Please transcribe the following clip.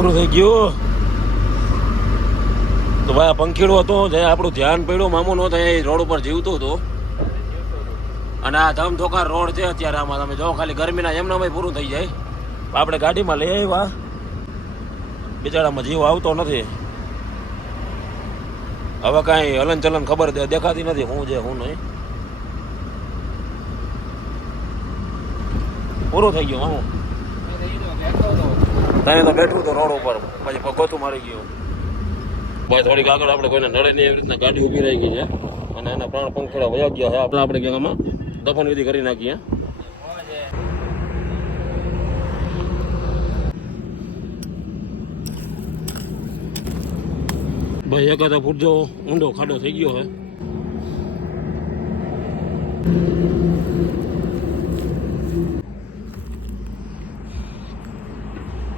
પૂરું થઈ ગયું તો ભાઈ પંખીડો હતો જે આપણું ધ્યાન પડ્યું મામું નો થાય એ રોડ ઉપર જીવતો હતો અને આ ધમધોકાર રોડ છે અત્યારે આમાં તમે જો ખાલી ગરમીના એમનામાં પૂરું થઈ જાય આપણે ગાડીમાં લઈ આવ્યા બિચારામાં જીવ આવતો નથી હવે કાંઈ હલન ચલન ખબર દેખાતી નથી હું છે હું નહીં પૂરું થઈ ગયું મામું ત્યાં તો બેઠું તો રોડ ઉપર પછી પગોતું મારી ગયું ભાઈ થોડીક આગળ આપણે કોઈને નડે નહીં એવી રીતના ગાડી ઊભી રહી ગઈ છે અને એના પ્રાણ પંખીડા વયા ગયા છે આપણે ક્યાંક આમાં દફન વિધિ કરી નાખીએ ભાઈ એકાદા ફૂટ જો ઊંડો ખાડો થઈ ગયો છે